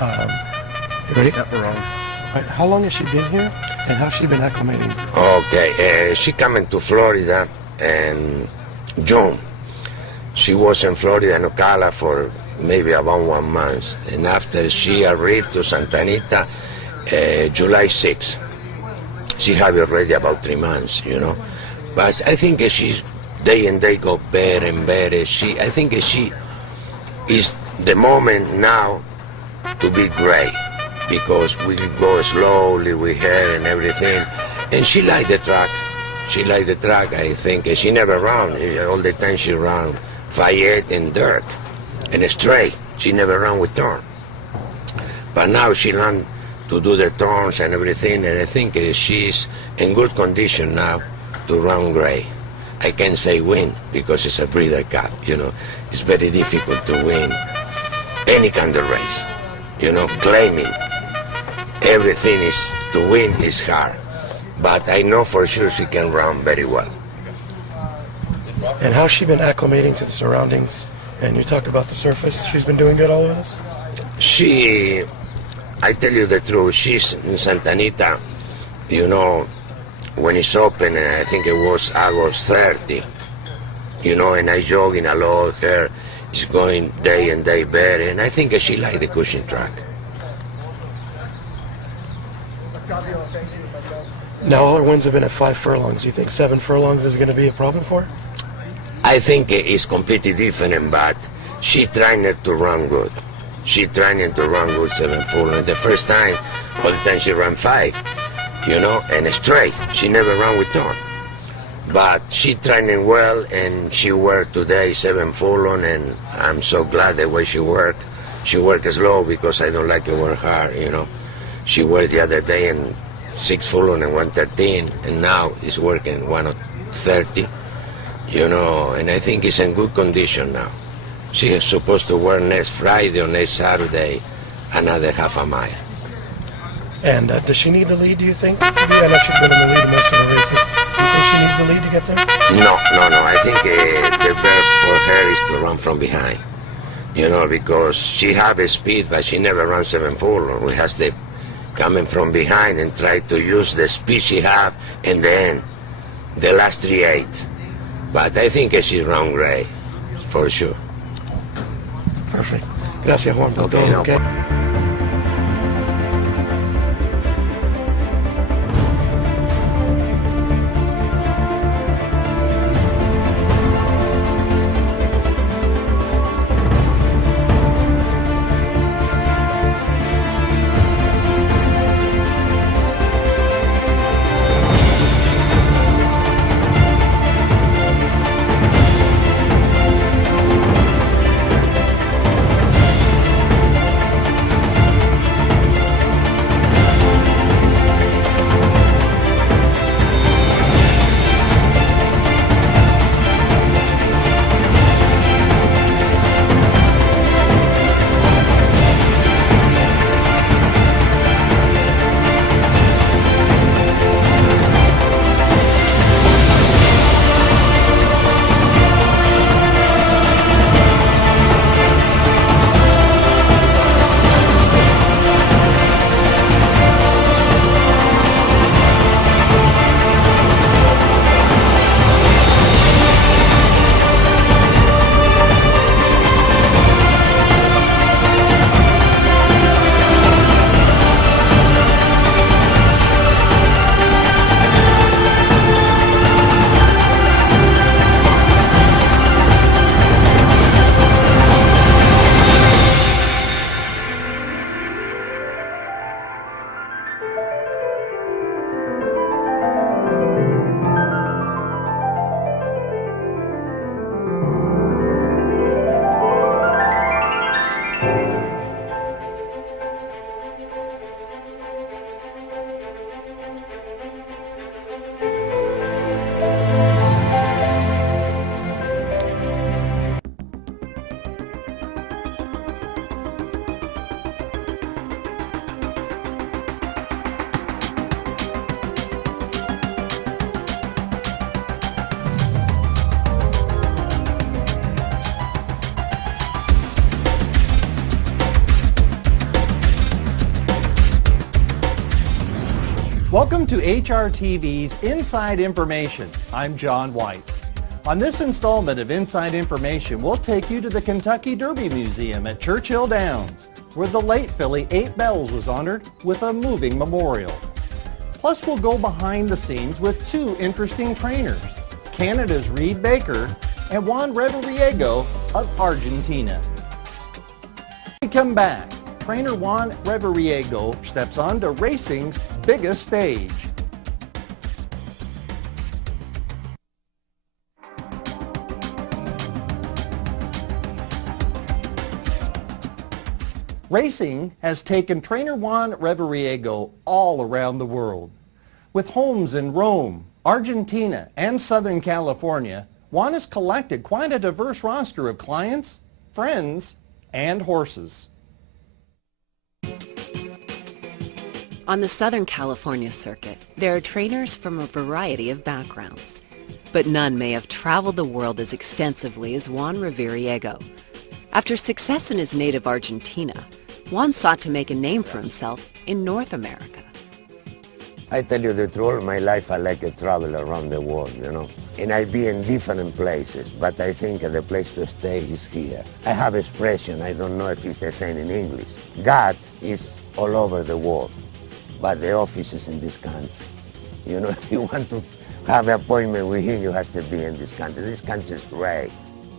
You ready? Yeah, we're on. Right. How long has she been here, and how's she been acclimating? Okay, she coming to Florida in June. She was in Florida and Ocala for maybe about 1 month, and after she arrived to Santa Anita, July 6th. She have already about 3 months, you know. But I think she's day and day go better and better. I think she is the moment now to be great, because we go slowly with her and everything, and she like the track. She like the track. I think she never run. All the time she run Fayette and dirt and straight. She never run with turn. But now she learn to do the turns and everything, and I think she's in good condition now to run gray. I can't say win because it's a breeder cup, you know. It's very difficult to win any kind of race, you know. Claiming everything is to win is hard, but I know for sure she can run very well. And how's she been acclimating to the surroundings? And you talked about the surface. She's been doing good all of this? I tell you the truth, she's in Santa Anita, you know, when it's open, and I think it was August 30, you know, and I jogging a lot, her is going day and day better, and I think she like the cushion track. Now all her wins have been at 5 furlongs. Do you think 7 furlongs is going to be a problem for her? I think it's completely different, but she trying to run good. She trying to run good 7 furlongs. The first time, all the time she ran 5, you know, and straight. She never ran with turn. But she training well, and she worked today 7 furlong, and I'm so glad the way she worked. She worked slow because I don't like to work hard, you know. She worked the other day in 6 furlong and 113, and now is working 130, you know, and I think it's in good condition now. She is supposed to work next Friday or next Saturday another half a mile. And does she need the lead, do you think? I know she's been in the lead in most of the races. Do you think she needs the lead to get there? No. I think the best for her is to run from behind, you know, because she have a speed, but she never runs 7 furlong. We have to coming from behind and try to use the speed she have in the end, the last 3/8. But I think she run great, for sure. Perfect. Gracias, Juan. Okay. Welcome to HRTV's Inside Information. I'm John White. On this installment of Inside Information, we'll take you to the Kentucky Derby Museum at Churchill Downs, where the late filly 8 Bells was honored with a moving memorial. Plus, we'll go behind the scenes with two interesting trainers, Canada's Reed Baker and Juan Reviriego of Argentina. When we come back, trainer Juan Reviriego steps onto racing's biggest stage. Racing has taken trainer Juan Reviriego all around the world. With homes in Rome, Argentina, and Southern California, Juan has collected quite a diverse roster of clients, friends, and horses. On the Southern California circuit, there are trainers from a variety of backgrounds, but none may have traveled the world as extensively as Juan Reviriego. After success in his native Argentina, Juan sought to make a name for himself in North America. I tell you the truth, all my life I like to travel around the world, you know. And I be in different places, but I think the place to stay is here. I have expression, I don't know if it's the same in English. God is all over the world, but the office is in this country. You know, if you want to have an appointment with him, you have to be in this country. This country is great.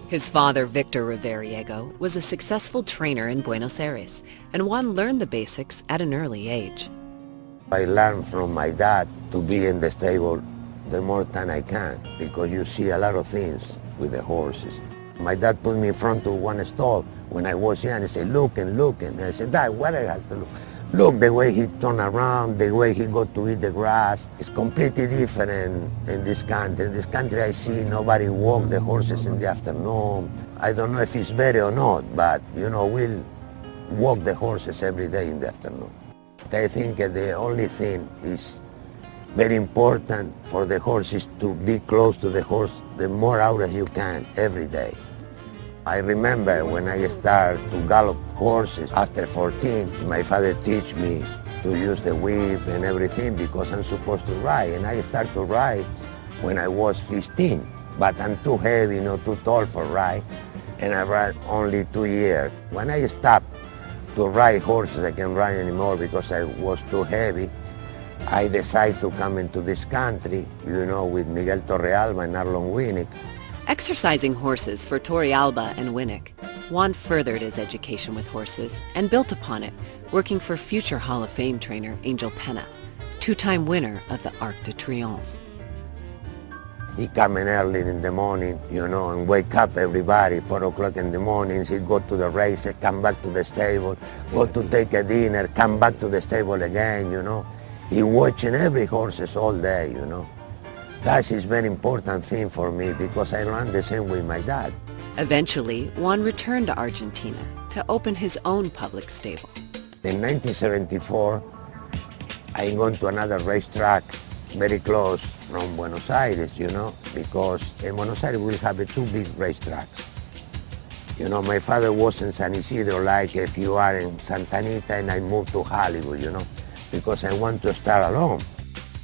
His father, Victor Reviriego, was a successful trainer in Buenos Aires, and Juan learned the basics at an early age. I learned from my dad to be in the stable the more time I can, because you see a lot of things with the horses. My dad put me in front of one stall when I was young. He said, look and look. And I said, Dad, what I have to look? Look, the way he turn around, the way he go to eat the grass. It's completely different in this country. In this country, I see nobody walk the horses in the afternoon. I don't know if it's better or not, but, you know, we'll walk the horses every day in the afternoon. I think the only thing is very important for the horse is to be close to the horse the more hours you can every day. I remember when I started to gallop horses after 14, my father teach me to use the whip and everything because I'm supposed to ride. And I started to ride when I was 15, but I'm too heavy, too tall for ride. And I ride only 2 years. When I stopped to ride horses, I can't ride anymore because I was too heavy. I decided to come into this country, with Miguel Torrealba and Arlon Winnick. Exercising horses for Torrealba and Winnick, Juan furthered his education with horses and built upon it, working for future Hall of Fame trainer Angel Pena, two-time winner of the Arc de Triomphe. He come in early in the morning, and wake up everybody, 4 o'clock in the morning. He'd go to the races, come back to the stable, go to take a dinner, come back to the stable again, He watching every horses all day, That is very important thing for me because I run the same with my dad. Eventually, Juan returned to Argentina to open his own public stable. In 1974, I went to another racetrack very close from Buenos Aires, because in Buenos Aires we have 2 big racetracks. My father was in San Isidro, like if you are in Santa Anita, and I moved to Hollywood, because I want to start alone.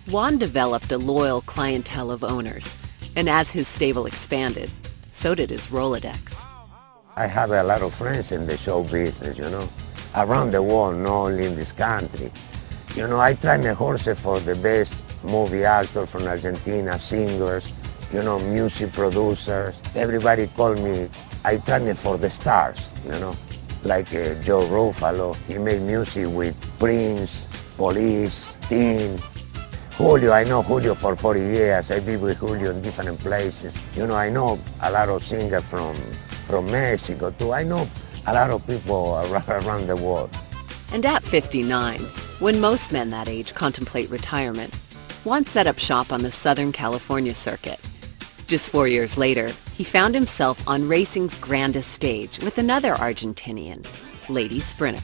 Juan developed a loyal clientele of owners, and as his stable expanded, so did his Rolodex. I have a lot of friends in the show business, around the world, not only in this country. I train the horses for the best movie actors from Argentina, singers, music producers. Everybody call me, I train it for the stars, like Joe Ruffalo. He made music with Prince, Police, Teen. Julio, I know Julio for 40 years. I've been with Julio in different places. I know a lot of singers from Mexico too. I know a lot of people around the world. And at 59, when most men that age contemplate retirement, Juan set up shop on the Southern California circuit. Just 4 years later, he found himself on racing's grandest stage with another Argentinian, Lady Sprinter.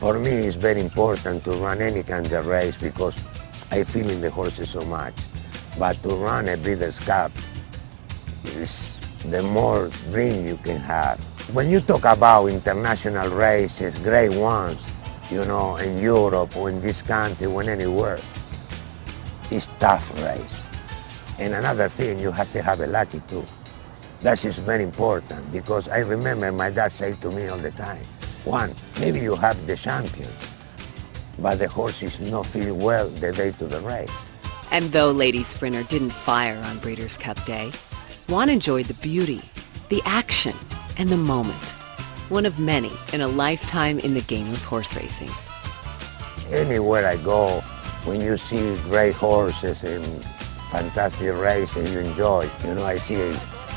For me, it's very important to run any kind of race because I feel in the horses so much. But to run a Breeders' Cup is the more dream you can have. When you talk about international races, great ones, in Europe or in this country or anywhere, is tough race. And another thing, you have to have a lucky too. That is very important, because I remember my dad say to me all the time, Juan, maybe you have the champion, but the horse is not feeling well the day to the race. And though Lady Sprinter didn't fire on Breeders' Cup Day, Juan enjoyed the beauty, the action, and the moment. One of many in a lifetime in the game of horse racing. Anywhere I go, when you see great horses and fantastic racing, you enjoy. You know, I see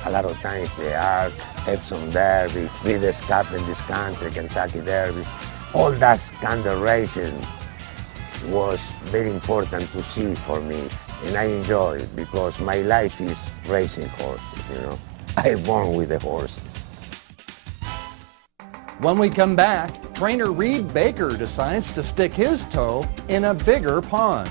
a lot of times the AAC, Epsom Derby, Breeders' Cup in this country, Kentucky Derby. All that kind of racing was very important to see for me, and I enjoy it because my life is racing horses, you know. I'm born with the horses. When we come back, trainer Reed Baker decides to stick his toe in a bigger pond.